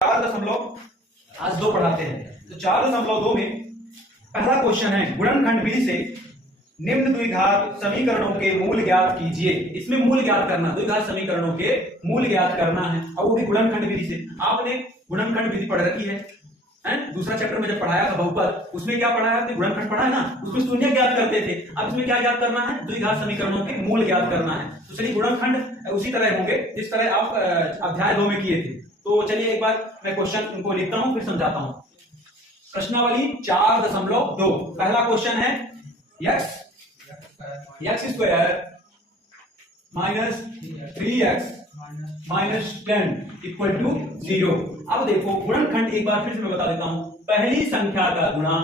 4.2 आज 2 पढ़ाते हैं। तो 4.2 में पहला क्वेश्चन है, गुणनखंड विधि से निम्न द्विघात समीकरणों के मूल ज्ञात कीजिए। इसमें मूल ज्ञात करना, द्विघात समीकरणों के मूल ज्ञात करना है और वो भी गुणनखंड विधि से। आपने गुणनखंड विधि पढ़ रखी है दूसरा चैप्टर में जब पढ़ाया था बहुपद, उसमें क्या पढ़ाया था? गुणनखंड पढ़ा है ना, उसमें शून्य ज्ञात करते थे। अब इसमें क्या ज्ञात करना है? द्विघात समीकरणों के मूल ज्ञात करना है। तो चलिए गुणनखंड उसी तरह होंगे जिस तरह आप अध्याय 2 में किए थे। तो चलिए एक बार मैं क्वेश्चन उनको लिखता हूं फिर समझाता हूं। प्रश्नावली 4.2 पहला क्वेश्चन है x square minus 3x minus 10 equal to 0। अब देखो गुणनखंड एक बार फिर से मैं बता देता हूं। पहली संख्या का गुणा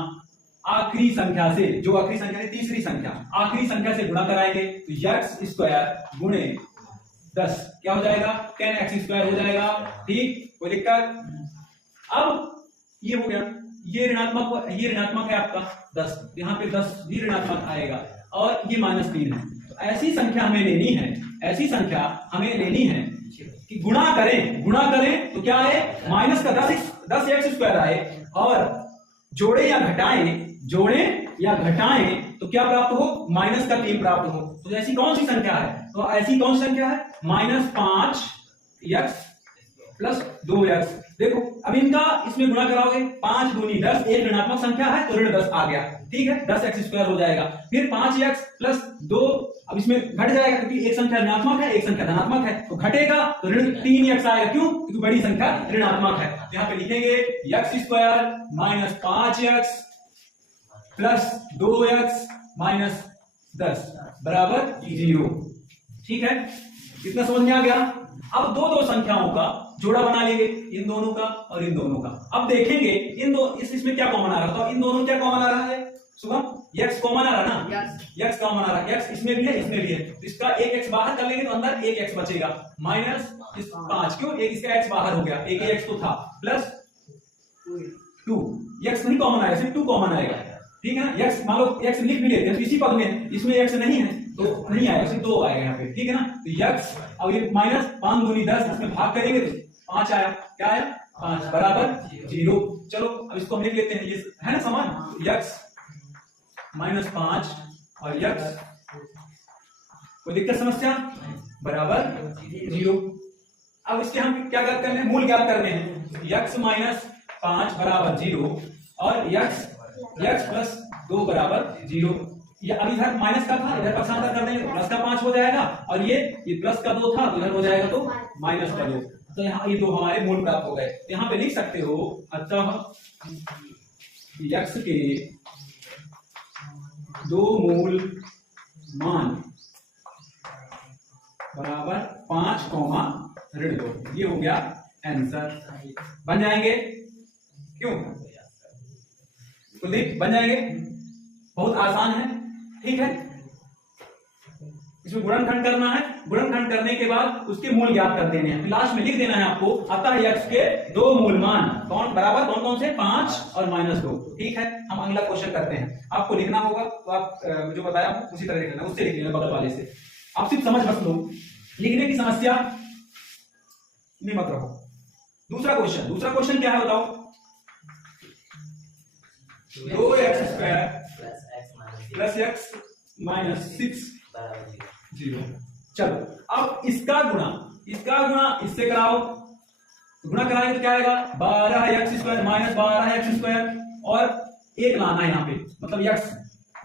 आखिरी संख्या से, जो आखिरी संख्या है तीसरी संख्या, आखिरी संख्या से गुणा कराएंगे तो x स्क्वायर गुणे 10 क्या हो जाएगा? 10x स्क्वायर हो जाएगा। ठीक, कोई दिक्कत? अब ये हो गया, ये ऋणात्मक है आपका 10, यहाँ पे 10 भी ऋणात्मक आएगा और ये -3 है। तो ऐसी संख्या हमें लेनी है, ऐसी संख्या हमें लेनी है कि गुणा करें तो क्या आए? माइनस का 10x स्क्वायर आए और जोड़े या घटाएं तो क्या प्राप्त हो? -3 प्राप्त हो। तो ऐसी कौन सी संख्या है? तो ऐसी कौन सी संख्या है? -5x plus 2x। देखो अब इनका इसमें गुणा कराओगे, 5 दूनी 10, एक ऋणात्मक संख्या है तो ऋण 10 आ गया। ठीक है, 10x स्क्वायर हो जाएगा। फिर 5x प्लस 2, अब इसमें घट जाएगा क्योंकि एक संख्या ऋणात्मक है, एक संख्या धनात्मक है, तो घटेगा तो ऋण 3x आएगा। क्यों? क्योंकि बड़ी संख्या ऋणात्मक है। तो यहाँ पे लिखेंगे x square minus 5x plus 2x minus 10 बराबर 0। ठीक है, कितना समझ में आ गया? अब दो संख्याओं का जोड़ा बना लेंगे, इन दोनों का और इन दोनों का। अब देखेंगे इसमें क्या कॉमन आ रहा है? तो इन दोनों क्या कॉमन आ रहा है? शुभम, x कॉमन आ रहा है ना? x कॉमन आ रहा है, x इसमें भी है, इसमें भी है। तो इसका एक x बाहर कर लेंगे तो अंदर एक x बचेगा माइनस 5। क्यों? एक इसका x बाहर हो गया, एक ही x तो था, प्लस 2। x नहीं कॉमन आएगा, सिर्फ 2 कॉमन आएगा। ठीक है ना? x मान लो x लिख भी लेते हैं तो इसी पद में, इसमें x नहीं है तो नहीं आएगा, सिर्फ 2 आएगा यहाँ पे। ठीक है ना? तो x, अब ये माइनस 5 दूनी 10, इसमें भाग करेंगे तो 5 आया। क्या आया? 5 बराबर 0। चलो अब इसको हम लिख लेते हैं, ये है ना समान। x माइनस 5 और x, कोई दिक्कत समस्या? बराबर 0। अब इसके हम क्या करते हैं? मूल ज्ञात करने हैं। x माइनस 5 बराबर 0 और x प्लस 2 बराबर 0। ये अब इधर माइनस का था, इधर पक्षांतर कर देंगे तो प्लस का 5 हो जाएगा और ये प्लस का 2 था, इधर हो जाएगा तो माइनस का 2। तो यहाँ ये 2 हमारे मूल प्राप्त हो गए। यहाँ पे लिख सकते हो, अतः x के 2 मूल मान बराबर 5, ऋण 2। ये हो गया आंसर। बन जाएंगे? क्यों कुलदीप? बन जाएंगे, बहुत आसान है। ठीक है, इसमें गुणनखंड करना है, गुणनखंड करने के बाद उसके मूल ज्ञात कर देने हैं। लास्ट में लिख देना है आपको, अतः x के 2 मूल मान बराबर कौन से? 5 और -2। ठीक है, हम अगला क्वेश्चन करते हैं। आपको लिखना होगा तो आप जो बताया उसी तरह लिख लेना, उससे लिख लेना बगल वाले से। आप सिर्फ समझ बस लो, लिखने की समस्या में मत रहो। दूसरा क्वेश्चन क्या है बताओ? 2x square plus x minus 6 0। चलो अब इसका गुणा इससे कराओ, गुणा कराएंगे तो क्या आएगा? 12x square minus 12x square और 1 लाना है यहाँ पे, मतलब x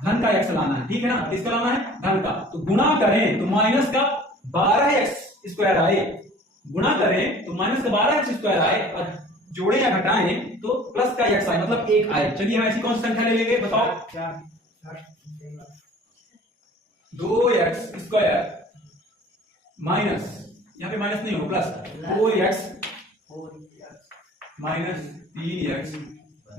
धन का x लाना है। ठीक है ना? इसका लाना है धन का, तो गुणा करें तो माइनस का 12x स्क्वायर आए, गुणा करें तो माइनस का 12x स्क्वायर आए और जोड़े या घटाएं तो प्लस का x आए, मतलब 1 आए। चलिए हम ऐसी कौन सी संख्या ले लेंगे बताओ? 2x स्क्वायर माइनस, यहाँ पे माइनस नहीं हो, plus 4x minus 3x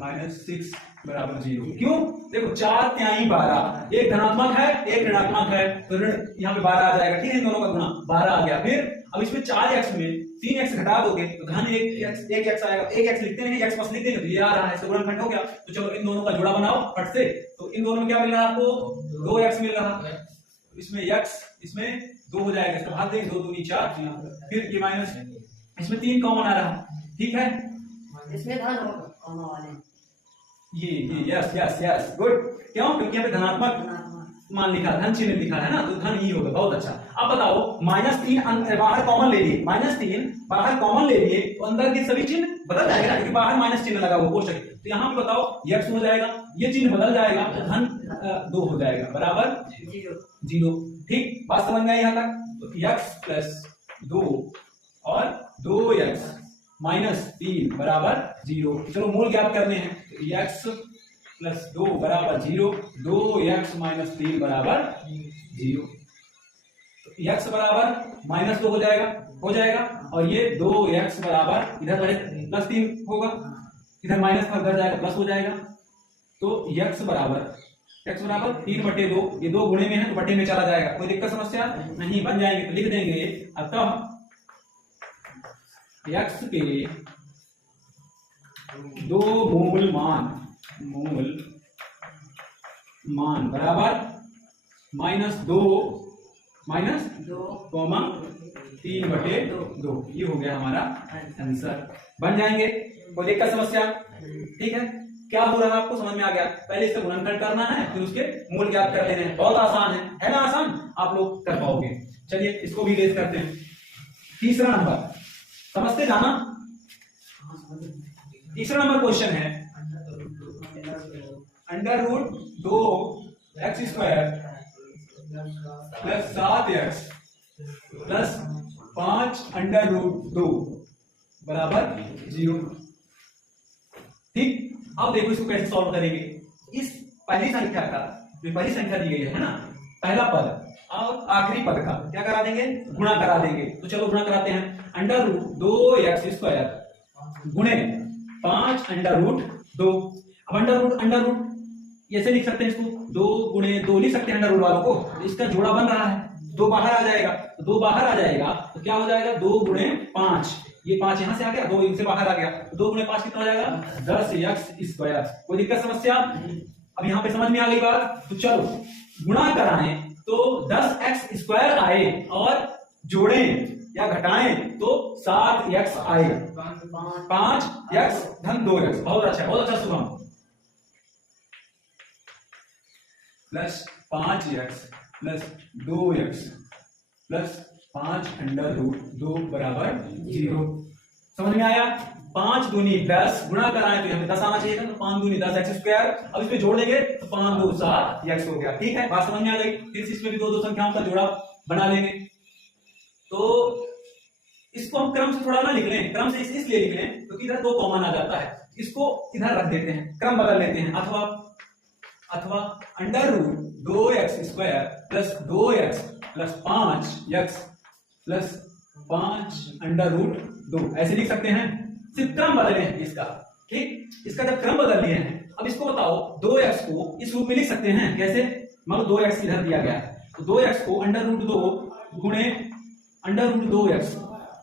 minus 6 बराबर 0। क्यों? देखो 4 तिहाई 12, एक धनात्मक है एक ऋणात्मक है, तो ऋण यहाँ पे 12 आ जाएगा। ठीक है, इन दोनों का गुणा 12 आ गया। फिर अब इसमें 4x में 3x घटा दोगे तो धन 1x आएगा। 1x लिखते नहीं, x बस लिख देंगे तो ये आ रहा है, इसका गुणनखंड हो गया। तो चलो इन दोनों का जोड़ा बनाओ फट से। तो इन दोनों में क्या मिल रहा है आपको? 2x मिल रहा है। इसमें x, इसमें 2 हो जाएगा, इसका भाग देंगे, 2 दूनी 4, फिर ये माइनस, इसमें 3 कॉमन आ रहा है। ठीक है, इसमें धन होगा कॉमा वाले ये यस यस यस गुड। क्यों? क्योंकि यहाँ पे धनात्मक धनात्मक मान लिखा, धन चिन्ह लिखा है ना, तो धन ही होगा। बहुत अच्छा। अब बताओ -3 बाहर कॉमन ले लिए, -3 बाहर कॉमन ले लिए तो अंदर के सभी चिन्ह बदल जाएगा क्योंकि बाहर माइनस चिन्ह लगा हुआ कोष्टक। तो यहाँ पे बताओ x हो जाएगा, ये चिन्ह बदल जाएगा तो धन 2 हो जाएगा बराबर 0। ठीक, बात समझ में आई यहाँ तक? तो x प्लस 2 और 2x माइनस 3 बराबर 0। चलो मूल ज्ञात करने हैं। तो x प्लस 2 बराबर 0, 2x माइनस 3 बराबर 0। तो x बराबर -2 हो जाएगा और ये 2x बराबर इधर प्लस 3 होगा, इधर माइनस का उधर जाएगा प्लस हो जाएगा। तो x बराबर 3/2, ये 2 गुणे में है तो बटे में चला जाएगा। कोई दिक्कत समस्या नहीं, बन जाएंगे तो लिख देंगे। अतः x के 2 मूल मान बराबर -2 कॉमा 3/2, ये हो गया हमारा आंसर। बन जाएंगे, कोई दिक्कत समस्या? ठीक है, क्या हो रहा है आपको समझ में आ गया? पहले इसका गुणनखंड करना है, फिर उसके मूल ज्ञात कर लेने हैं। बहुत आसान है ना? आसान, आप लोग कर पाओगे। चलिए इसको भी लेस करते हैं। तीसरा नंबर समझते जाना। तीसरा नंबर क्वेश्चन है √2x² प्लस 7x प्लस 5√2 बराबर 0। ठीक, अब देखो इसको कैसे सॉल्व करेंगे। इस पहली संख्या का, जो पहली संख्या दी गई है ना, पहला पद और आखिरी पद का क्या करा देंगे? गुणा करा देंगे। तो चलो गुणा कराते हैं। √2x² गुणे 5√2। अब अंडर ऐसे लिख सकते हैं इसको, 2 गुणे 2 लिख सकते हैं अंडर रूट वालों को। तो इसका जोड़ा बन रहा है, 2 बाहर आ जाएगा, तो 2 बाहर आ जाएगा तो क्या हो जाएगा? 2 गुणे 5, ये 5 यहां से आ गया, 2 इनसे बाहर आ गया, तो 2 गुणे 5 कितना हो जाएगा? 10x²। कोई दिक्कत समस्या? अब यहाँ पे समझ में आ गई बात। तो चलो गुणा कराएं तो 10x² आए और जोड़ें या घटाएं तो 7x आएगा। 5x धन 2x। बहुत अच्छा Shubham. Plus 5x plus 2x plus 5√2 बराबर 0। समझ में आया? 5 दूनी 10 गुणा कराएं तो हमें 10 आना चाहिए था, तो 5 दूनी 10x²। अब इसमें जोड़ देंगे तो 5 2 7x हो गया। ठीक है, बात समझ में आ गई। फिर इसमें भी दो संख्याओं का जोड़ा बना लेंगे। तो इसको हम क्रम से थोड़ा ना लिख लें, क्रम से इसलिए लिख लें क्योंकि इधर 2 कॉमन आ जाता है। इसको इधर रख देते हैं, क्रम बदल लेते हैं। अथवा √2x² plus 2x plus 5x plus 5√2 ऐसे लिख सकते हैं। सिर्फ क्रम बदले हैं इसका। ठीक, इसका जब क्रम बदल लिए हैं, अब इसको बताओ 2x को इस रूप में लिख सकते हैं। कैसे? मान लो 2x इधर दिया गया है, तो 2x को √2 गुणे √2x।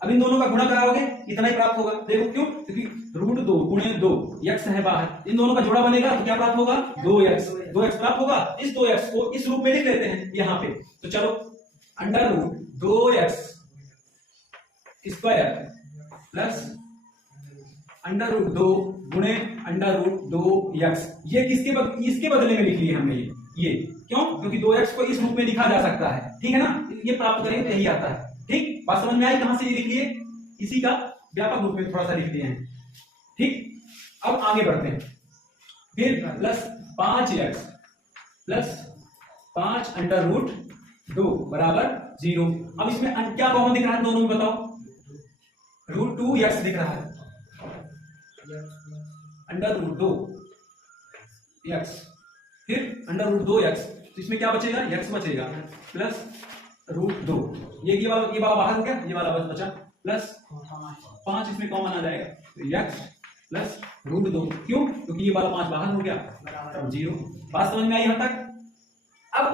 अब इन दोनों का गुणा कराओगे इतना ही प्राप्त होगा। देखो क्यों? क्योंकि √2 गुणे 2 x है बाहर, इन दोनों का जोड़ा बनेगा तो क्या प्राप्त होगा? 2x प्राप्त होगा। इस 2x को इस रूप में लिख लेते हैं यहाँ पे। तो चलो √2x² प्लस √2 गुणे √2x। ये इसके बदले में लिख लिए हमने ये। क्यों? क्योंकि 2x को इस रूप में लिखा जा सकता है। ठीक है ना? ये प्राप्त करेंगे तो यही आता है। ठीक, बात समझ में आई? कहां से ये लिख लिए? इसी का व्यापक रूप में थोड़ा सा लिख दिए हैं। ठीक, अब आगे बढ़ते हैं। फिर प्लस 5x प्लस 5√2 बराबर 0। अब इसमें क्या कॉमन दिख रहा है दोनों में? बताओ। √2x दिख रहा है, √2x फिर √2x। तो इसमें क्या बचेगा? x बचेगा प्लस √2। ये वाला बाहर हो गया, ये वाला बस बचा प्लस 5 इसमें कॉमन आ जाएगा, तो x प्लस √2। क्यों? क्योंकि ये वाला 5 बाहर हो गया, तब 0। बात समझ में आई यहाँ तक? अब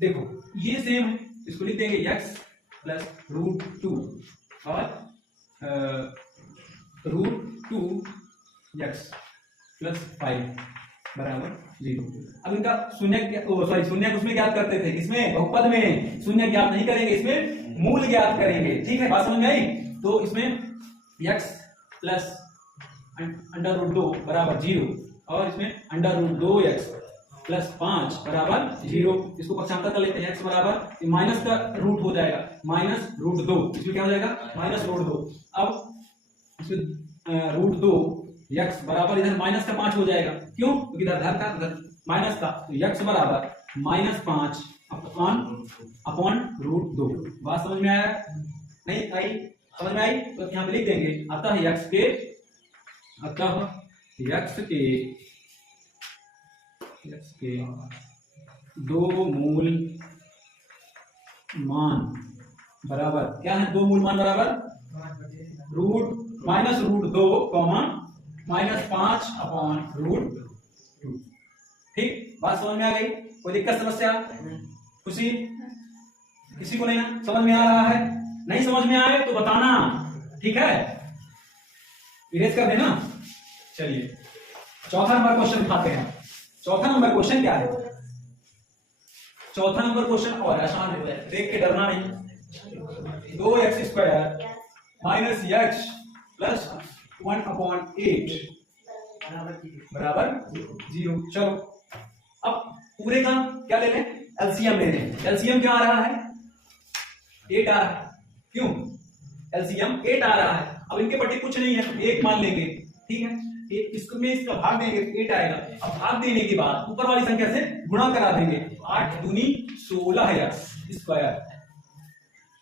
देखो ये सेम है, इसको लिख देंगे x प्लस √2 और √2x प्लस 5 बराबर 0। अब इनका शून्य उसमें ज्ञात करते थे, इसमें बहुपद में शून्य ज्ञात नहीं करेंगे, इसमें मूल ज्ञात करेंगे। ठीक है, बात समझ में आई? तो इसमें x प्लस अंडर रूट 2 बराबर 0 और इसमें अंडर रूट 2x प्लस 5 बराबर 0। इसको पक्षांतर कर लेते हैं, x बराबर माइनस का रूट हो जाएगा माइनस रूट 2, इसमें क्या हो जाएगा माइनस रूट 2। अब इसमें रूट 2 x बराबर इधर माइनस का 5 हो जाएगा, क्यों? क्योंकि इधर धन था उधर माइनस था, तो x बराबर -5 अपॉन रूट 2। बात समझ में आया? नहीं आई? समझ में आई? तो यहाँ पे लिख देंगे अतः x के दो मूल मान बराबर क्या है? दो मूल मान बराबर माइनस रूट 2 -5 अपॉन रूट 2। ठीक, बात समझ में आ गई? कोई दिक्कत समस्या? खुशी? किसी को नहीं ना समझ में आ रहा है? नहीं समझ में आए तो बताना, ठीक है? इरेज कर देना। चलिए चौथा नंबर क्वेश्चन उठाते हैं। चौथा नंबर क्वेश्चन क्या है? चौथा नंबर क्वेश्चन और आसान है, देख के डरना नहीं। 2x² माइनस x प्लस 1/8 बराबर 0। चलो अब पूरे का क्या ले लें? एलसीएम ले लें। एलसीएम क्या आ रहा है? 8 आ रहा है। क्यों? एलसीएम 8 आ रहा है। अब इनके पट्टी कुछ नहीं है, 1 मान लेंगे, ठीक है? इसमें इसका भाग देंगे 8 आएगा। अब भाग देने के बाद ऊपर वाली संख्या से गुणा करा देंगे, 8 दूनी 16x²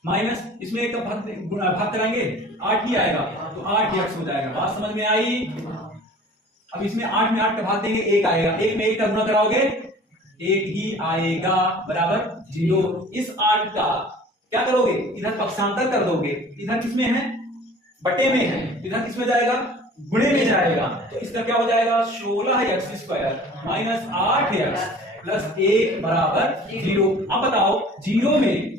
माइनस इसमें एक भाग कराएंगे 8 ही आएगा, तो 8x हो जाएगा। बात समझ में आई? अब इसमें 8 में 8 का भाग देंगे, 1 आएगा। 1 में 1 का गुणा कराओगे 1 ही आएगा बराबर 0। इस 8 का क्या करोगे? इधर पक्षांतर कर दोगे। इधर किसमें है? बटे में है। इधर किसमें जाएगा? गुणे में जाएगा। तो इसका क्या हो जाएगा? 16x² माइनस 8x प्लस 1 बराबर 0। अब बताओ 0 में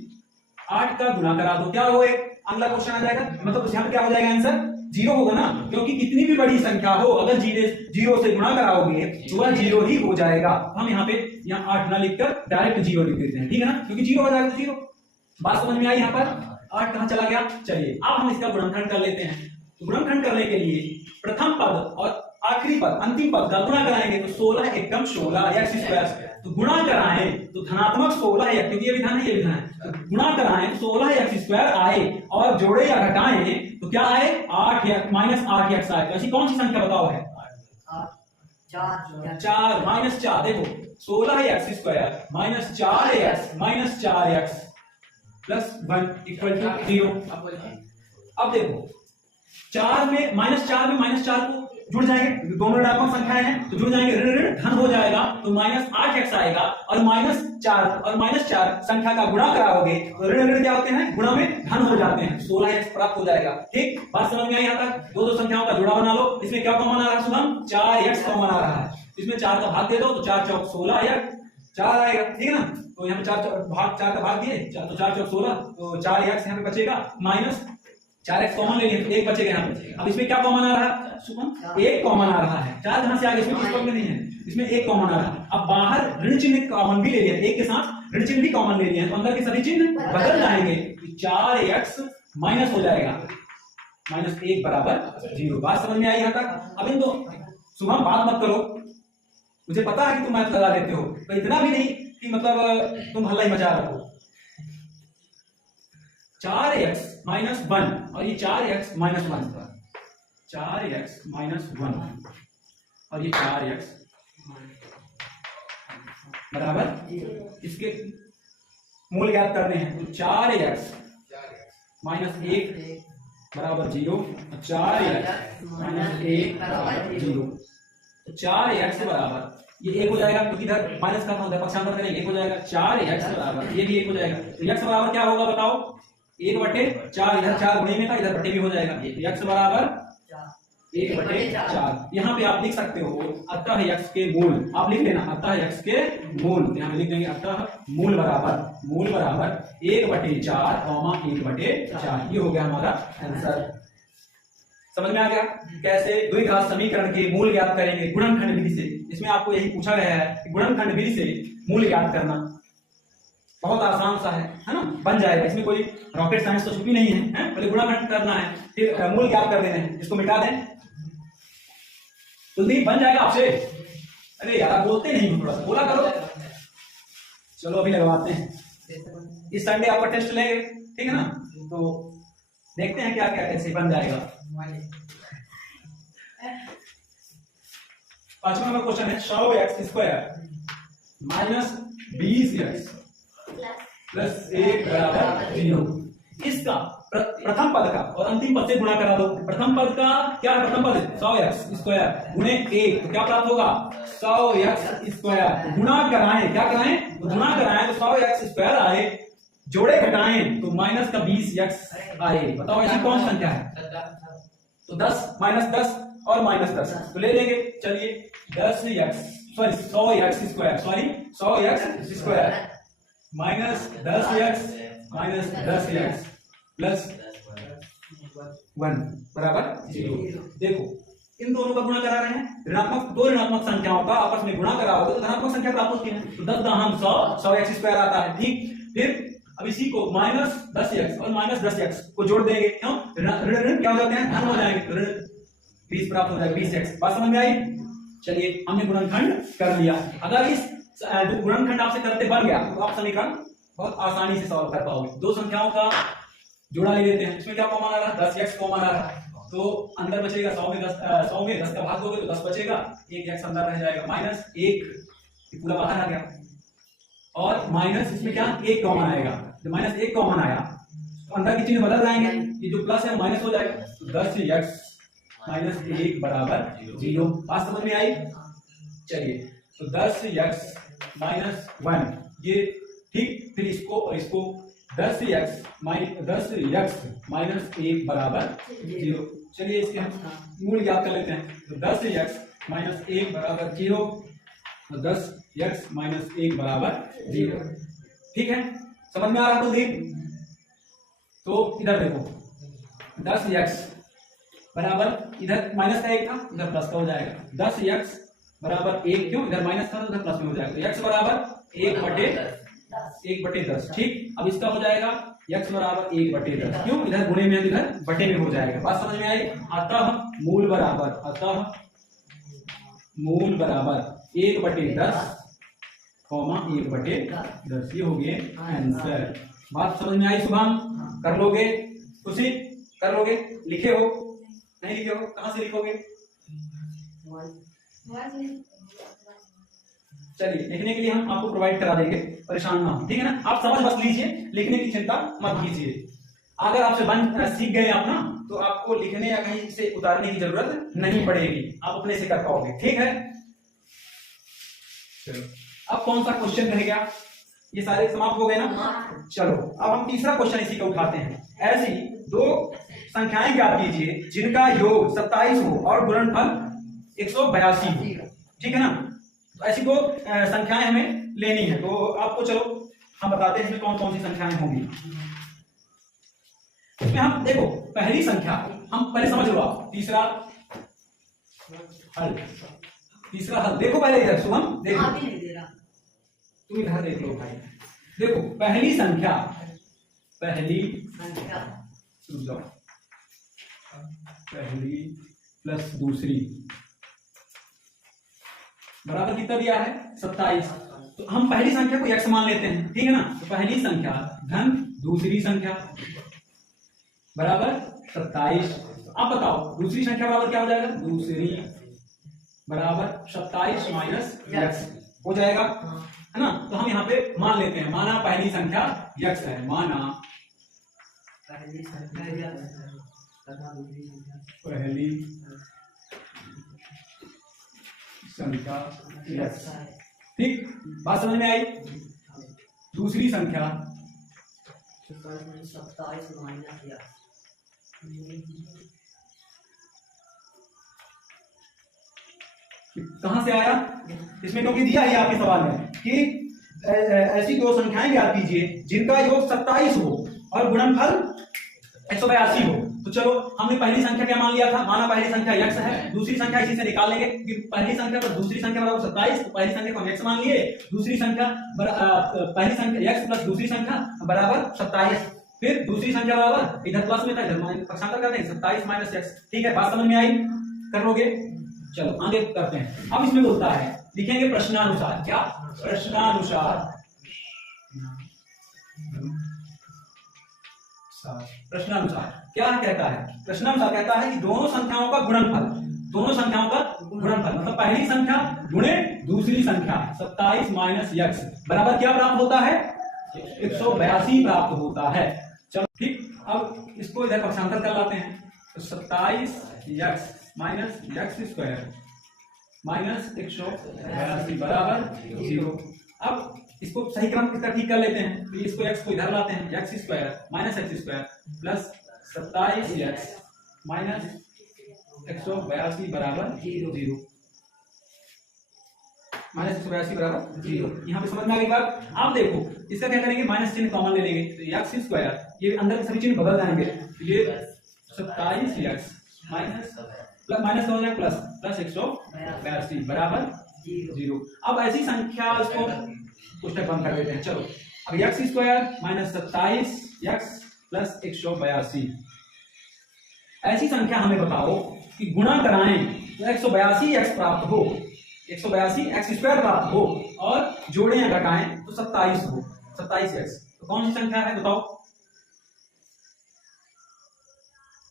8 का गुणा करा दो, क्या होगा? अगला क्वेश्चन आ जाएगा, मतलब यहाँ पे क्या हो जाएगा? आंसर 0 होगा ना, क्योंकि कितनी भी बड़ी संख्या हो अगर 0 से गुणा कराओगे तो वह 0 ही हो जाएगा। हम यहाँ पे 8 ना लिखकर डायरेक्ट 0 लिख देते हैं, ठीक है ना? क्योंकि 0 हो जाएगा 0। बात समझ में आई? यहाँ पर 8 कहां चला गया? चलिए अब हम इसका गुणनखंड कर लेते हैं। तो गुणनखंड करने के लिए प्रथम पद और आखिरी पद अंतिम पद का गुणा कराएंगे, तो 16 एकम 16x²। तो गुणा कराएं तो धनात्मक 16 है, क्योंकि ये विधान है ये विधान है। तो गुणा कराएं 16x² आए और जोड़े या घटाएं तो क्या आए? 8x माइनस 8x आए। तो ऐसी कौन सी संख्या बताओ है? 4 माइनस 4। देखो 16x² minus 4x minus 4x plus 1 equal to 0। अब देखो 4 में -4 को जुड़ जाएंगे, दोनों ऋणात्मक संख्याएं हैं तो जुड़ जाएंगे, ऋण ऋण धन हो जाएगा, तो -8x आएगा और -4 संख्या का गुणा कराओगे तो ऋण ऋण क्या होते हैं? गुणा में धन हो जाते हैं, 16x प्राप्त हो जाएगा। ठीक, बात समझ में आई? यहाँ तक दो संख्याओं का जुड़ा बना लो। इसमें क्या कॉमन आ रहा है शुभम? 4x कॉमन आ रहा है। इसमें 4 का भाग दे दो तो 4 चौक 16 या 4 आएगा, ठीक है ना? तो यहाँ पे 4 का भाग दिए तो 4 चौक 16, तो 4x यहाँ पे बचेगा, माइनस 4x कॉमन ले लिए तो 1 बचेगा यहाँ पे। अब इसमें क्या कॉमन आ रहा है शुभम? 1 कॉमन आ रहा है। 4 कहां से आ गया? इसमें कुछ प्रॉब्लम नहीं है, इसमें 1 कॉमन आ रहा है। अब बाहर ऋण चिन्ह कॉमन भी ले लिया, 1 के साथ ऋण चिन्ह भी कॉमन ले लिया, तो अंदर के सभी चिन्ह बदल जाएंगे, 4x माइनस हो जाएगा, -1 बराबर 0। बात समझ में आई यहाँ तक? अब इन दो शुभम बात मत करो, मुझे पता है कि तुम मैथ लगा लेते हो, तो इतना भी नहीं कि मतलब तुम हल्ला ही मचा रखो। 4x माइनस 1 और ये 4x माइनस 1, 4x माइनस 1 और ये 4x बराबर, इसके मूल ज्ञात करने हैं, तो 4x माइनस 1 बराबर 0, 4x माइनस 1 बराबर 0। तो 4x बराबर ये 1 हो जाएगा, क्योंकि इधर माइनस का होता है, पक्षांतर करेंगे 1 हो जाएगा। 4x बराबर ये भी 1 हो जाएगा, तो x बराबर क्या होगा बताओ? 1/4, इधर 4 गुणे में था, इधर बटे भी हो जाएगा। x बराबर 1/4। यहाँ पे आप लिख सकते हो अतः x के मूल, आप लिख लेना अतः x के मूल, यहाँ पे लिख देंगे अतः मूल बराबर 1/4, 1/4। ये हो गया हमारा आंसर। समझ में आ गया कैसे द्विघात समीकरण के मूल ज्ञात करेंगे गुणनखंड विधि से? इसमें आपको यही पूछा गया है कि गुणनखंड विधि से मूल ज्ञात करना बहुत आसान सा है ना? बन जाएगा, इसमें कोई रॉकेट साइंस तो छुपी नहीं है, पहले गुणनखंड करना है, फिर मूल ज्ञात कर देने हैं, इसको मिटा दें, कुलदीप बन जाएगा आपसे? अरे यार आप बोलते नहीं हो, थोड़ा सा बोला करो। चलो अभी लगवाते हैं, इस संडे आपका टेस्ट लेंगे, ठीक है ना? तो देखते हैं क्या क्या कैसे बन जाएगा। 5वां नंबर क्वेश्चन है 100x² माइनस 20x प्लस 1 बराबर 0। इसका प्रथम पद का और अंतिम पद से गुणा करा दो। प्रथम पद का क्या है? प्रथम पद 100x² गुणे 1, तो क्या प्राप्त होगा? 100x²। गुणा कराएं, क्या कराएं? गुणा कराएं तो 100x² आए, जोड़े घटाएं तो माइनस का 20x आए। बताओ ऐसी कौन सी संख्या है? तो 10 माइनस 10 और माइनस 10 तो ले लेंगे। चलिए 100x² minus 10x minus 10x plus 1 बराबर 0। देखो इन दोनों का गुणा करा रहे हैं, ऋणात्मक दो ऋणात्मक संख्याओं का आपस में गुणा करा होगा तो धनात्मक संख्या प्राप्त होती है। तो 10 दाम 100x² आता है, ठीक। फिर अब इसी को माइनस 10x और माइनस 10x को जोड़ देंगे, क्यों? ऋण क्या हो जाते हैं? धन हो जाएंगे, तो ऋण 20 प्राप्त हो जाएगा, 20x। बात समझ में आई? चलिए हमने गुणनखंड कर लिया। अगर इस गुणनखंड आपसे करते बन गया तो आप समीकरण बहुत आसानी से सॉल्व कर पाओगे। दो संख्याओं का जोड़ा ले लेते हैं, इसमें क्या कॉमन आ रहा है? 10x कॉमन आ रहा है, तो अंदर बचेगा 100 में 10 का भाग दोगे तो 10 बचेगा, 1x अंदर रह जाएगा, माइनस 1 पूरा बाहर आ गया, और माइनस इसमें क्या 1 कॉमन आएगा। जब माइनस 1 कॉमन आया तो अंदर की चीज बदल जाएंगे, ये जो प्लस है माइनस हो जाएगा, तो 10x माइनस 1 बराबर 0। बात समझ में आई? चलिए तो 10x माइनस 1 ये ठीक, फिर इसको और इसको 10x माइनस 1 बराबर 0। चलिए इसके हम मूल ज्ञात कर लेते हैं। तो 10x माइनस 1 बराबर 0, तो 10x माइनस 1 बराबर 0। ठीक है, समझ में आ रहा है? तो इधर देखो 10x बराबर, इधर माइनस का 1 था, इधर प्लस का हो जाएगा। 10x बराबर 1, क्यों? इधर माइनस था तो इधर प्लस में हो जाएगा। तो x बराबर 1/10, ठीक। अब इसका हो जाएगा x बराबर 1/10, क्यों? इधर गुणे में इधर बटे में हो जाएगा। बात समझ में आई? अतः मूल बराबर 1/10, 1/10, ये हो गए आंसर। बात समझ में आई शुभम? कर लोगे? खुशी कर लोगे? लिखे हो? नहीं लिखे हो? कहां से लिखोगे? चलिए लिखने के लिए हम आपको प्रोवाइड करा देंगे, परेशान ना हो, ठीक है ना? आप समझ बस लीजिए, लिखने की चिंता मत कीजिए। अगर आपसे बन सीख गए आप ना, तो आपको लिखने या कहीं से उतारने की जरूरत नहीं पड़ेगी, आप अपने से कर पाओगे, ठीक है? चलो अब कौन सा क्वेश्चन रह गया? ये सारे समाप्त हो गए ना? चलो अब हम तीसरा क्वेश्चन इसी का उठाते हैं। ऐसी दो संख्याएं ज्ञात कीजिए जिनका योग 27 हो और गुणनफल 182 हो, ठीक है ना? तो ऐसी दो संख्याएं हमें लेनी है, तो आपको चलो हम बताते हैं इसमें कौन कौन सी संख्याएं होंगी। इसमें हम देखो पहली संख्या हम पहले समझ लो आप, तीसरा हल देखो पहले इधर शुभम देखो, नहीं दे रहा, तुम इधर देख लो भाई। देखो पहली संख्या पहली प्लस दूसरी बराबर कितना दिया है? 27। तो हम पहली संख्या को x मान लेते हैं, ठीक है ना? तो पहली संख्या धन दूसरी संख्या बराबर 27। अब बताओ दूसरी संख्या बराबर क्या हो जाएगा? दूसरी बराबर 27 माइनस x हो जाएगा, है ना? तो हम यहाँ पे मान लेते हैं, माना पहली संख्या x है, माना पहली संख्या x, ठीक। बात समझ में आई? दूसरी संख्या 27 माइनस कहां से आया? इसमें क्योंकि दिया है आपके सवाल में कि ऐसी दो संख्याएं ज्ञात कीजिए जिनका योग 27 हो और गुणनफल 182 हो। तो चलो हमने पहली संख्या क्या मान लिया था? माना पहली संख्या x है, दूसरी संख्या इसी से निकाल लेंगे कि पहली संख्या पर दूसरी संख्या बराबर 27, तो पहली संख्या को हम x मान लिए, दूसरी संख्या पहली संख्या x प्लस दूसरी संख्या बराबर 27, फिर दूसरी संख्या बराबर इधर प्लस में था इधर पक्षांतर कर देंगे 27 माइनस x, ठीक है? बात समझ में आई? कर लोगे? चलो आगे करते हैं। अब इसमें बोलता है, लिखेंगे प्रश्नानुसार। क्या? प्रश्नानुसार। प्रश्नानुसार क्या कहता है? प्रश्नानुसार कहता है कि दोनों संख्याओं का गुणनफल, दोनों संख्याओं का गुणनफल मतलब पहली संख्या गुणे दूसरी संख्या 27 माइनस x बराबर क्या प्राप्त होता है? 182 प्राप्त होता है। चलो ठीक, अब इसको इधर पक्षांतर कर लाते हैं। तो 27x minus x square minus 182 बराबर 0। अब इसको सही क्रम इसका ठीक कर लेते हैं। तो इसको x को इधर लाते हैं, x square minus x square plus 27x minus 182 बराबर 0। माइनस 182 बराबर 0। यहाँ पे समझ में आ गई बात? आप देखो इसका क्या करेंगे, माइनस चिन्ह कॉमन ले लेंगे तो x स्क्वायर, ये अंदर के सभी चिन्ह बदल जाएंगे। तो ये 27x माइनस माइनस हो जाएगा प्लस प्लस 182 बराबर 0। अब ऐसी संख्या इसको पुस्तक बंद कर देते हैं। चलो अब x square minus 27x plus 182, ऐसी संख्या हमें बताओ कि गुणा कराएं तो 182x प्राप्त हो, 182x स्क्वायर प्राप्त हो, और जोड़ें या घटाएं तो 27 हो, 27x। तो कौन सी संख्या है बताओ?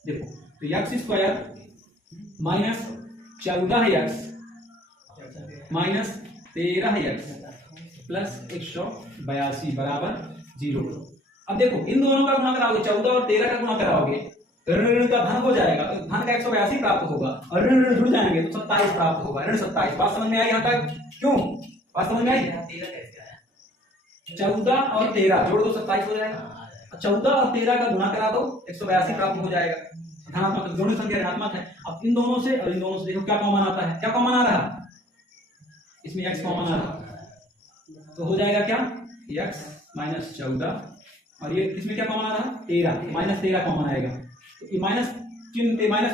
देखो तो x square minus 14x minus 13x plus 182 बराबर 0। अब देखो इन दोनों का गुणा कराओगे, 14 और 13 का गुणा कराओगे तो ऋण ऋण का धन हो जाएगा, तो धन का 182 प्राप्त होगा, और ऋण ऋण जुड़ जाएंगे तो 27 प्राप्त होगा, ऋण 27। बात समझ में आई यहाँ तक? क्यों बात समझ में आई? 14 और 13 जोड़ दो 27 हो जाएगा, 14 और 13 का गुणा करा दो 182 प्राप्त हो जाएगा। धनात्मक दोनों संख्या ऋणात्मक है। अब इन दोनों से और इन दोनों से देखो क्या कॉमन आता है, क्या कॉमन आ रहा है? इसमें x कॉमन आ रहा है तो हो जाएगा क्या, x माइनस 14, और ये इसमें क्या कॉमन आ रहा है? 13 माइनस 13 कॉमन आएगा। तो ये माइनस चिन्ह माइनस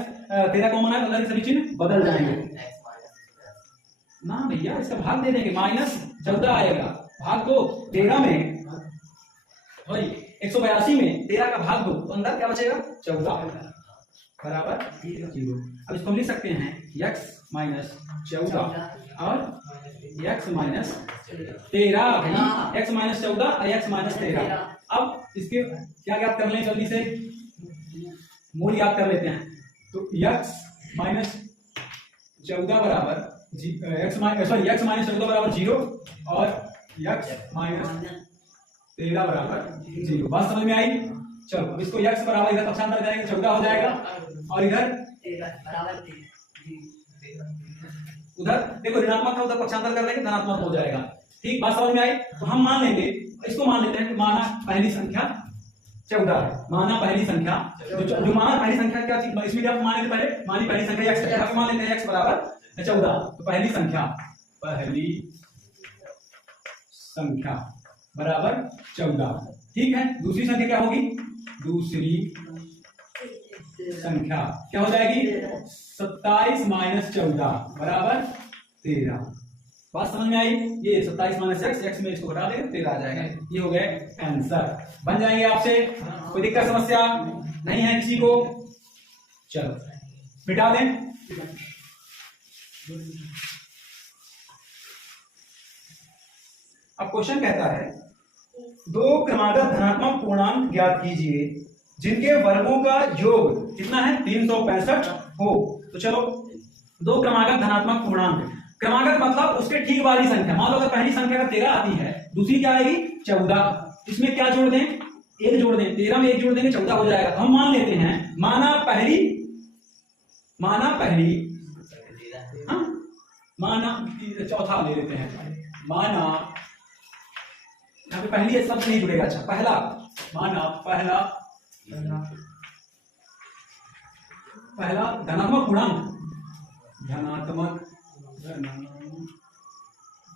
13 कॉमन आएगा, अंदर के सभी चिन्ह बदल जाएंगे ना भैया, इसका भाग दे देंगे, माइनस 14 आएगा, भाग दो 13 में, सॉरी 182 में 13 का भाग दो तो अंदर क्या बचेगा? 14 बराबर 0। अब इसको हम लिख सकते हैं x माइनस 14 और x माइनस 13, x माइनस 14 और x माइनस 13। अब इसके क्या याद कर लें, जल्दी से मूल याद कर लेते हैं। तो x माइनस 14 बराबर x माइनस 14 बराबर 0 और x माइनस 13 बराबर 0। बात समझ में आई? चलो अब इसको x बराबर इधर पक्षांतर करेंगे, 14 हो जाएगा, और इधर उधर देखो ऋणात्मक का उधर पक्षांतर कर देंगे, धनात्मक हो जाएगा। ठीक, बात समझ में आई? तो हम मान लेंगे, इसको मान लेते हैं, माना पहली संख्या 14 है, माना पहली संख्या जो माना पहली संख्या क्या चीज, इसमें क्या मान लेते पहले, मानी पहली संख्या x है, मान लेते हैं x बराबर 14। तो पहली संख्या बराबर 14। ठीक है, दूसरी संख्या क्या होगी? दूसरी संख्या क्या हो जाएगी? 27 माइनस 14 बराबर 13। बात समझ में आई? ये 27 माइनस x में इसको घटा देंगे 13 आ जाएगा। ये हो गए आंसर, बन जाएंगे आपसे। कोई दिक्कत समस्या नहीं है किसी को? चलो मिटा दें। अब क्वेश्चन कहता है दो क्रमागत धनात्मक पूर्णांक ज्ञात कीजिए जिनके वर्गों का योग कितना है? 365 हो। तो चलो दो क्रमागत धनात्मक पूर्णांक, क्रमागत मतलब उसके ठीक वाली संख्या। मान लो अगर पहली संख्या का 13 आती है, दूसरी क्या आएगी? 14। इसमें क्या जोड़ दें? एक जोड़ दें, 13 में एक जोड़ देंगे 14 हो जाएगा। हम मान लेते हैं माना पहली हाँ? माना चौथा ले लेते हैं, माना यहाँ पे पहली शब्द नहीं जुड़ेगा। अच्छा पहला, माना पहला धनात्मक पूर्णांक,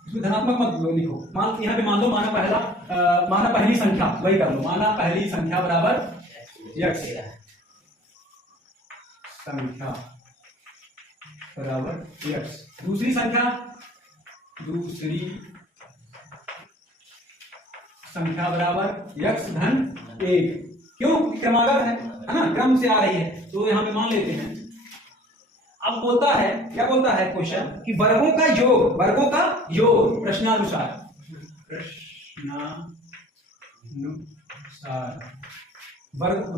इसमें धनात्मक मत लिखो, मान यहाँ पे मान लो माना पहली संख्या, वही कर लो, माना पहली संख्या बराबर x संख्या बराबर x, दूसरी संख्या बराबर x धन 1। क्यों? क्रमागत है ना, क्रम से आ रही है, तो यहाँ पे मान लेते हैं। अब बोलता है, क्या बोलता है क्वेश्चन कि वर्गों का योग प्रश्नानुसार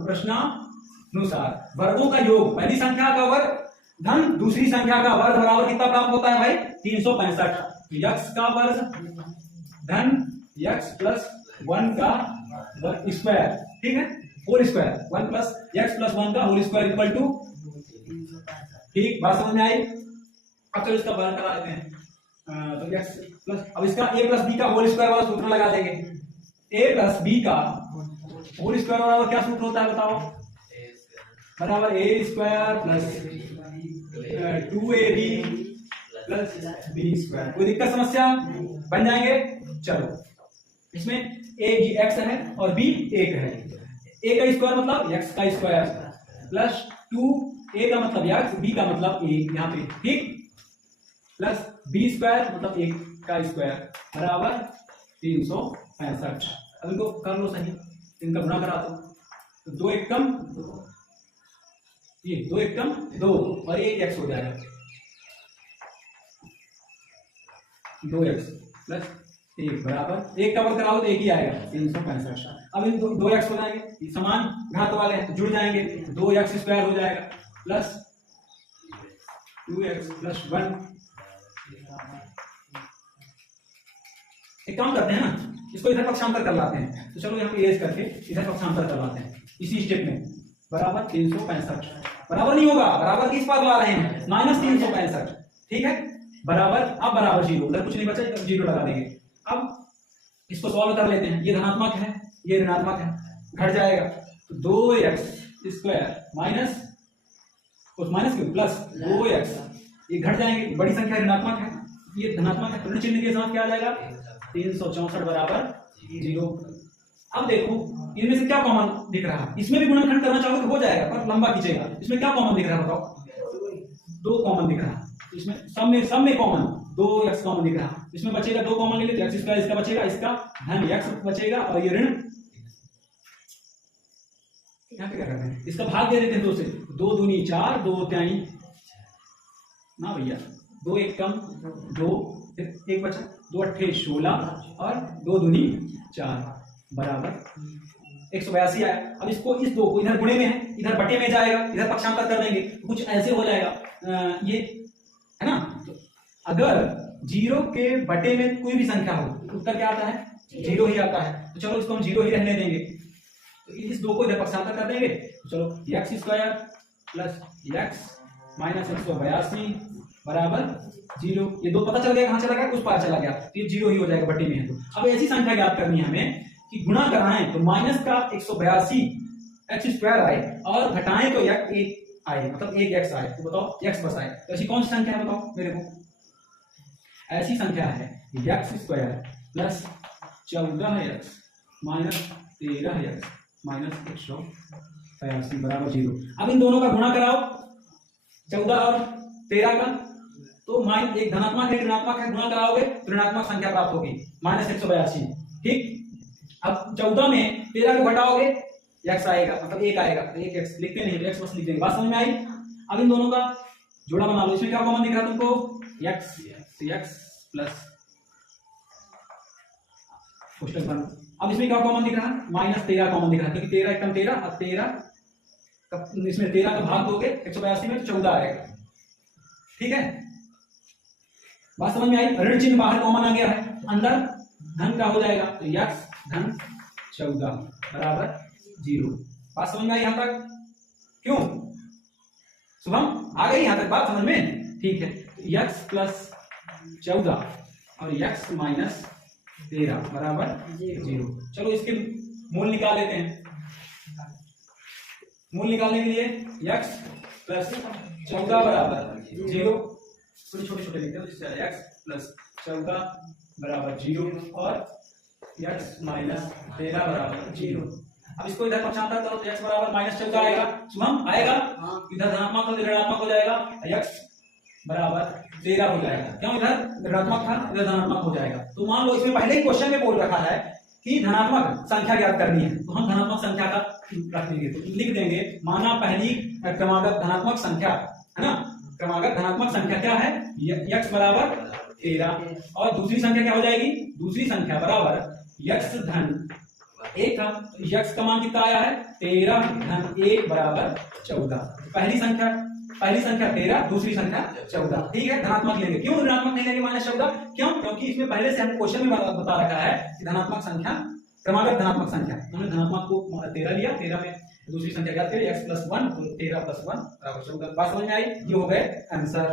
प्रश्नानुसार वर्गों का योग, पहली संख्या का वर्ग धन दूसरी संख्या का वर्ग बराबर कितना प्राप्त होता है भाई 365। यक्स का वर्ग धन यक्स प्लस 1 का वर्ग स्क्वायर, ठीक है, whole square 1 plus x plus 1 का होल स्क्वायर इक्वल टू, ठीक, बात समझ में आई। अब चलो इसका वर्ग करा लेते हैं। तो x प्लस, अब इसका a प्लस b का होल स्क्वायर वाला सूत्र लगा देंगे। a प्लस b का होल स्क्वायर वाला क्या सूत्र होता है बताओ? बराबर a square plus 2ab plus b square. कोई दिक्कत समस्या बन जाएंगे? चलो, इसमें a x है और b 1 है। a का स्क्वायर मतलब x का स्क्वायर प्लस 2a का मतलब x, b का मतलब a यहाँ पे, ठीक, प्लस b स्क्वायर मतलब 1 का स्क्वायर बराबर 365। अब इनको कर लो सही, इनका गुणा करा दो, तो 2 एक कम, ये 2 एक कम 2 और ये x हो जाएगा 2x प्लस 1 बराबर 1 का वर्ग कराओ तो 1 ही आएगा 365। अब इन 2x हो जाएंगे, समान घात वाले हैं तो जुड़ जाएंगे, 2x स्क्वायर हो जाएगा प्लस 2x प्लस 1। एक काम करते हैं ना, इसको इधर पक्षांतर कर लाते हैं, तो चलो यहाँ पे एस करके इधर पक्षांतर कर लाते हैं इसी स्टेप में। बराबर 365 बराबर नहीं होगा, बराबर किस पास ला रहे हैं माइनस 365, ठीक है, बराबर, अब बराबर 0, उधर कुछ नहीं बचा, 0 लगा देंगे। अब इसको सॉल्व कर लेते हैं, ये धनात्मक है ये ऋणात्मक है, घट जाएगा तो 2x स्क्वायर माइनस, उस माइनस क्यों प्लस 2x, ये घट जाएंगे, बड़ी संख्या ऋणात्मक है ये धनात्मक है, ऋण चिन्ह के साथ क्या आ जाएगा 364 बराबर 0। अब देखो इनमें से क्या कॉमन दिख रहा है, इसमें भी गुणनखंड करना चाहो तो हो जाएगा पर लंबा खींचेगा। इसमें क्या कॉमन दिख रहा है बताओ? 2 कॉमन दिख रहा है, इसमें सब में कॉमन 2x कॉमन दिख रहा है, इसमें बचेगा 2 कॉमन ले लेते, x स्क्वायर इसका बचेगा, इसका धन x बचेगा और ये ऋण यहाँ पे क्या करते हैं, इसका भाग दे देते हैं 2 से, 2 दूनी 4, 2 त्याई ना भैया, 2 एक कम 2, एक बचा, 2 अट्ठे 16 और 2 दूनी 4 बराबर 182 आया। अब इसको इस 2 को इधर गुणे में है, इधर बटे में जाएगा, इधर पक्षांतर कर देंगे, कुछ ऐसे हो जाएगा, ये है ना। तो अगर 0 के बटे में कोई भी संख्या हो तो उत्तर क्या आता है 0 ही आता है, तो चलो इसको हम 0 ही रहने देंगे, तो इस 2 को इधर पक्षांतर कर देंगे, तो चलो x square plus x minus 182 बराबर 0। ये 2 पता चल गया कहां चला गया, उस पार चला गया, तो ये 0 ही हो जाएगा बटे में है। तो अब ऐसी संख्या ज्ञात करनी है हमें कि गुणा कराएं तो माइनस का 182 x स्क्वायर आए और घटाएं तो 1 आए, मतलब 1x आए, तो बताओ x बस आए, तो ऐसी कौन सी संख्या है बताओ मेरे को? ऐसी संख्या है x square plus 14x minus 13x minus 182 बराबर 0। अब इन दोनों का गुणा कराओ 14 और 13 का, तो माइनस एक धनात्मक है ऋणात्मक है, गुणा कराओगे तो ऋणात्मक संख्या प्राप्त होगी माइनस 182, ठीक। अब 14 में 13 को घटाओगे x आएगा, मतलब 1 आएगा, तो 1x लिखते नहीं, x बस लिख देंगे, बात समझ में आई। अब इन दोनों का जोड़ा बना लो, इसमें क्या कॉमन दिख रहा है तुमको x प्लस कोष्टक बनो। अब इसमें क्या कॉमन दिख रहा है माइनस 13 कॉमन दिख रहा है, क्योंकि 13 एक कम 13 और 13 इसमें 13 का भाग दोगे 182 में तो 14 आएगा, ठीक है, बात समझ में आई। ऋण चिन्ह बाहर कॉमन आ गया है, अंदर धन का हो जाएगा, तो x धन 14 बराबर 0। बात समझ में आई यहां तक? क्यों शुभम आ गई यहां तक बात समझ में? ठीक है, x प्लस 14 और x माइनस 13 बराबर 0। चलो इसके मूल निकाल लेते हैं। मूल निकालने के लिए x प्लस 14 बराबर 0, छोटे छोटे लिखते हैं, जिससे x प्लस 14 बराबर 0 और x माइनस 13 बराबर 0। अब इसको इधर पक्षांतर करो तो x बराबर माइनस 14 आएगा, शुभम आएगा, इधर धनात्मक और ऋणात्मक हो जाएगा, x बराबर 13 हो जाएगा, क्यों इधर ऋणात्मक था इधर धनात्मक हो जाएगा। तो मान लो इसमें पहले ही क्वेश्चन में बोल रखा है कि धनात्मक संख्या ज्ञात करनी है, तो हम धनात्मक संख्या का रख लेंगे, तो लिख देंगे माना पहली क्रमागत धनात्मक संख्या है ना, क्रमागत धनात्मक संख्या क्या है, x बराबर 13, और दूसरी संख्या क्या हो जाएगी, दूसरी संख्या बराबर x धन 1 था, तो x का मान कितना आया है 13 धन 1 बराबर 14। पहली संख्या 13, दूसरी संख्या 14, ठीक है। धनात्मक लेंगे, क्यों ऋणात्मक नहीं लेंगे -14, क्यों, क्योंकि इसमें पहले से हमने क्वेश्चन में बता रखा है कि धनात्मक संख्या क्रमागत धनात्मक संख्या, हमने धनात्मक को 13 लिया, 13 में दूसरी संख्या क्या थी x + 1, तो 13 + 1 बराबर 14। बात समझ में आई, ये हो गए आंसर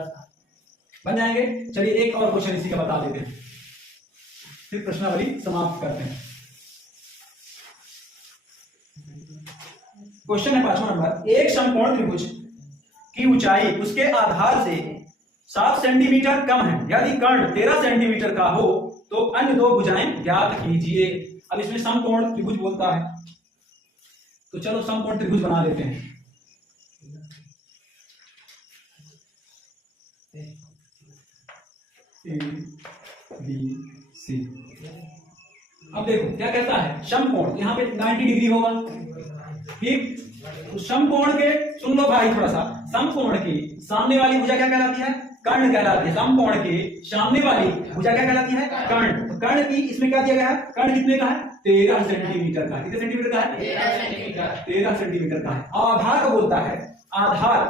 बन जाएंगे। चलिए एक और क्वेश्चन इसी का बता देते हैं, फिर प्रश्नावली समाप्त करते हैं। क्वेश्चन है 5वां नंबर, एक समकोण त्रिभुज की ऊंचाई उसके आधार से 7 सेंटीमीटर कम है, यदि कर्ण 13 सेंटीमीटर का हो तो अन्य दो भुजाएं ज्ञात कीजिए। अब इसमें समकोण त्रिभुज बोलता है, तो चलो समकोण त्रिभुज बना लेते हैं। A, B, C। अब देखो क्या कहता है, समकोण यहाँ पे 90 डिग्री होगा, ठीक। तो समकोण के, सुन लो भाई थोड़ा सा, समकोण की सामने वाली भुजा क्या कहलाती है, कर्ण कहलाती है। समकोण के सामने वाली भुजा क्या कहलाती है, कर्ण। तो कर्ण की इसमें क्या दिया गया है, कर्ण कितने का है 13 सेंटीमीटर का। कितने सेंटीमीटर का है, 13 सेंटीमीटर का है। आधार को बोलता है, आधार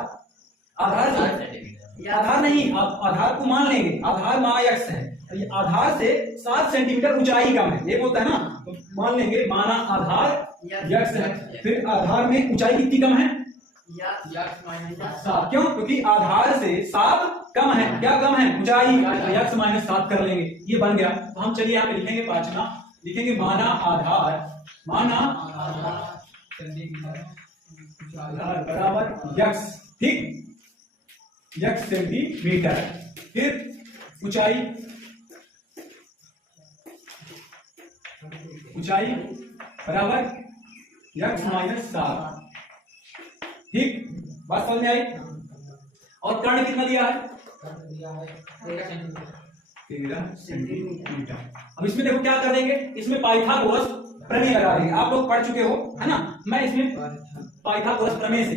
आधार नहीं, आधार को मान लेंगे, आधार माना x है, आधार से 7 सेंटीमीटर ऊंचाई कम है, ये बोलता है ना, तो मान लेंगे माना आधार x है, फिर आधार में ऊंचाई कितनी कम है, 7, क्यों, क्योंकि आधार से 7 कम है, क्या कम है, ऊंचाई, x - 7 कर लेंगे, ये बन गया। तो हम चलिए यहाँ पे लिखेंगे 5वां, लिखेंगे माना आधार बराबर x, ठीक, x सेंटीमीटर, फिर ऊंचाई बराबर x - 7, ठीक। बात समझ में आई। और कर्ण कितना दिया है, 13 सेंटीमीटर। अब इसमें देखो क्या कर देंगे, इसमें पाइथागोरस प्रमेय लगा देंगे, आप लोग पढ़ चुके हो है ना। मैं इसमें पाइथागोरस प्रमेय से,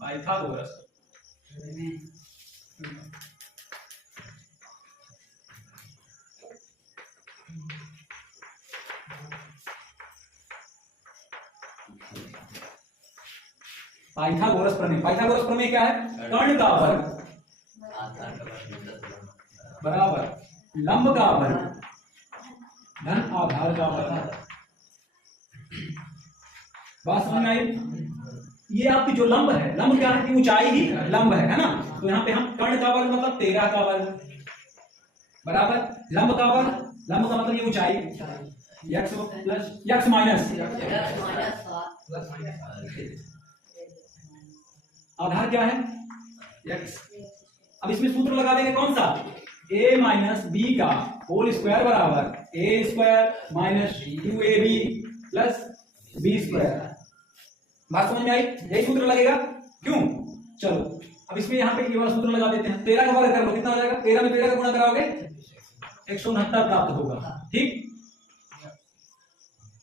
पाइथागोरस प्रमेय क्या है, कर्ण का वर्ग बराबर लंब का वर्ग धन आधार का वर्ग। बात समझ में आई। ये आपकी जो लंब है, लंब क्या है, ऊंचाई ही लंब है ना। तो यहाँ पे हम कर्ण का वर्ग मतलब 13 का वर्ग बराबर लंब का वर्ग, लंब का मतलब ये ऊंचाई, x प्लस x माइनस आधार क्या है x। अब इसमें सूत्र लगा देंगे कौन सा, a माइनस बी का होल स्क्वायर बराबर a square minus 2ab plus b square. बात समझ में आई, यही सूत्र लगेगा, क्यों। चलो अब इसमें यहाँ पे ये वाला सूत्र लगा देते हैं, 13 का वर्ग कर लो, कितना हो जाएगा, 13 में 13 का गुणा कराओगे 169 प्राप्त होगा, ठीक।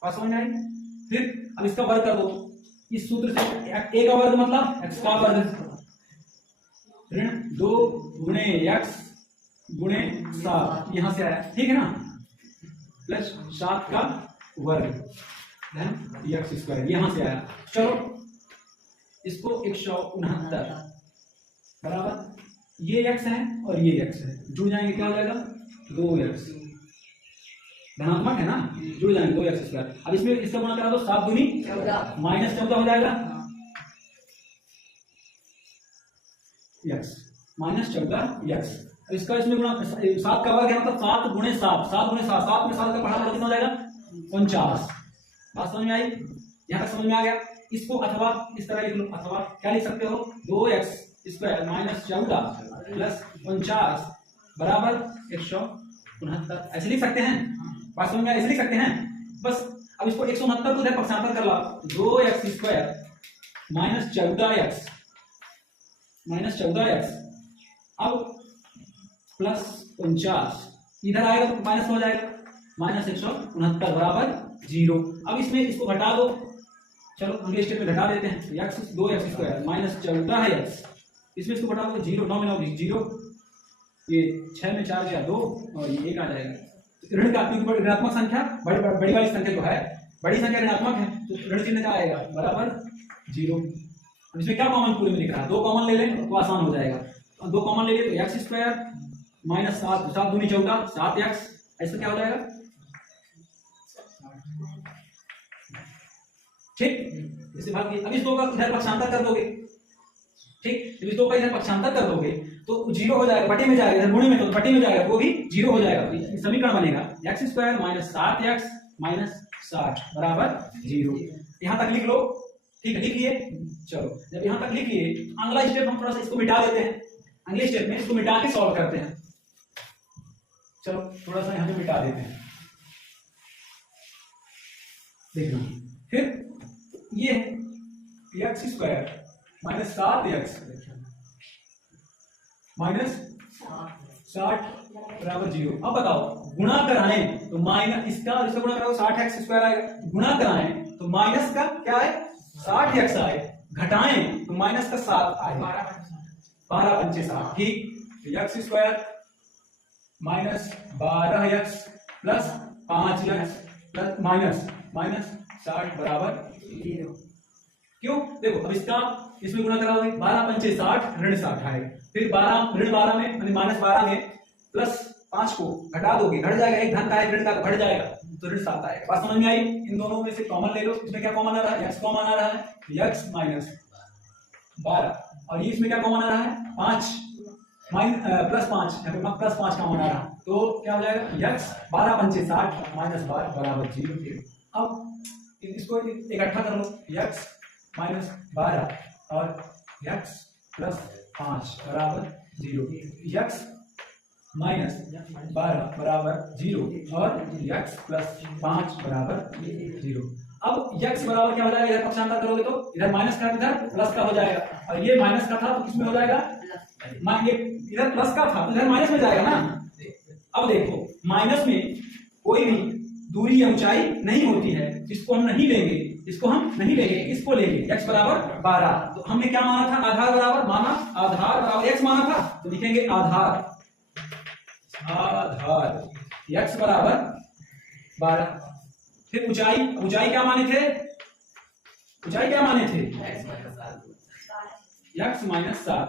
बात समझ में आई। फिर अब इसका वर्ग कर दो, इस सूत्र से a का वर्ग मतलब x का वर्ग ऋण 2 गुणे x गुणे 7, यहां से आया, ठीक है ना, प्लस 7 का वर्ग धन x स्क्वायर, यहां से आया। चलो इसको 169 बराबर ये x है और ये x है, जुड़ जाएंगे, क्या हो जाएगा 2x, धनात्मक है ना, जुड़ जाएंगे 2x स्क्वायर। अब इसमें इसका गुणा करा दो, 7 दूनी -14 हो जाएगा, x -14x। इसका इसमें गुणा 7 का वर्ग है मतलब 7 गुणे 7, 7 गुणे 7, 7 में 7 का पढ़ा कितना हो जाएगा 49। बात समझ में आई, यहाँ तक समझ में आ गया। इसको अथवा इस तरह लिख लो, अथवा क्या लिख सकते हो, 2x स्क्वायर -14 प्लस 49 बराबर 169, ऐसे लिख सकते हैं। बात समझ में ऐसे लिख सकते हैं बस। अब इसको 169 को इधर पक्षांतर कर लो, 2x स्क्वायर -14x अब प्लस 49 इधर आएगा तो माइनस हो जाएगा, -169 बराबर 0। अब इसमें इसको घटा दो, चलो अगले स्टेप में घटा देते हैं, x 2x स्क्वायर -14x इसमें इसको घटा दो 0, 9 में 9 0, ये 6 में 4 गया 2 और ये 1 आ जाएगा। ऋण का क्योंकि ऋणात्मक संख्या बड़ी वाली संख्या जो है बड़ी संख्या ऋणात्मक है तो ऋण चिन्ह क्या आएगा बराबर 0। अब इसमें क्या कॉमन पूरे में लिख रहा है 2 कॉमन ले लें तो आसान हो जाएगा। 2 कॉमन ले लिए तो x स्क्वायर माइनस 7 7 दूनी 14 7x ऐसा क्या हो जाएगा ठीक। इससे भाग अब इस 2 का इधर पक्षांतर कर दोगे ठीक। जब इस 2 का इधर पक्षांतर कर दोगे तो 0 हो जाएगा बटे में जाएगा इधर गुणे में तो बटे में जाएगा वो भी 0 हो जाएगा। तो समीकरण बनेगा x square minus 7x minus 60 बराबर 0। यहां तक लिख लो ठीक है लिख लिए। चलो जब यहां तक लिख लिए अगला स्टेप हम थोड़ा सा इसको मिटा देते हैं। अगले स्टेप में इसको मिटा के सॉल्व करते हैं। चलो थोड़ा सा यहां पे मिटा देते हैं देखना। फिर ये x square minus 7x minus 60 बराबर 0। अब बताओ गुणा कराएं तो माइनस इसका और इसका गुणा कराओ 60x स्क्वायर आएगा। गुणा कराएं तो माइनस का क्या है 60x आए घटाएं तो माइनस का 7 आए 12 पंचे 60 ठीक। x square minus 12x plus 5x plus minus 60 बराबर 0। क्यों देखो अब इसका इसमें गुणा कराओगे 12 पंचे 60 ऋण 60 आएगा। फिर 12 ऋण 12 में यानी माइनस 12 में प्लस 5 को घटा दोगे घट जाएगा एक धन का है ऋण का घट जाएगा तो ऋण 7 आएगा। बात समझ में आई। इन दोनों में से कॉमन ले लो। इसमें क्या कॉमन आ रहा है x कॉमन आ रहा है x माइनस 12 और ये इसमें क्या कॉमन आ रहा है 5 प्लस 5 यहाँ पे प्लस 5 कॉमन आ रहा है तो क्या हो जाएगा x 12 पंचे 60 माइनस 12 बराबर 0। अब इसको इकट्ठा कर लो x माइनस 12 और x प्लस 5 बराबर 0। x माइनस 12 बराबर 0 और x प्लस 5 बराबर 0। अब x बराबर क्या हो जाएगा इधर पक्षांतर करोगे तो इधर माइनस का इधर प्लस का हो जाएगा और ये माइनस का था तो किसमें हो जाएगा ये इधर प्लस का था तो इधर माइनस में जाएगा ना। अब देखो माइनस में कोई भी दूरी या ऊंचाई नहीं होती है जिसको हम नहीं लेंगे इसको लेंगे x बराबर 12 तो हमने क्या माना था आधार बराबर x माना था तो लिखेंगे आधार x बराबर 12। फिर ऊंचाई क्या माने थे x माइनस 7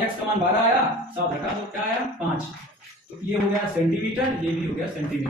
x का मान 12 आया 7 घटा दो क्या आया 5 तो ये हो गया सेंटीमीटर ये भी हो गया सेंटीमीटर।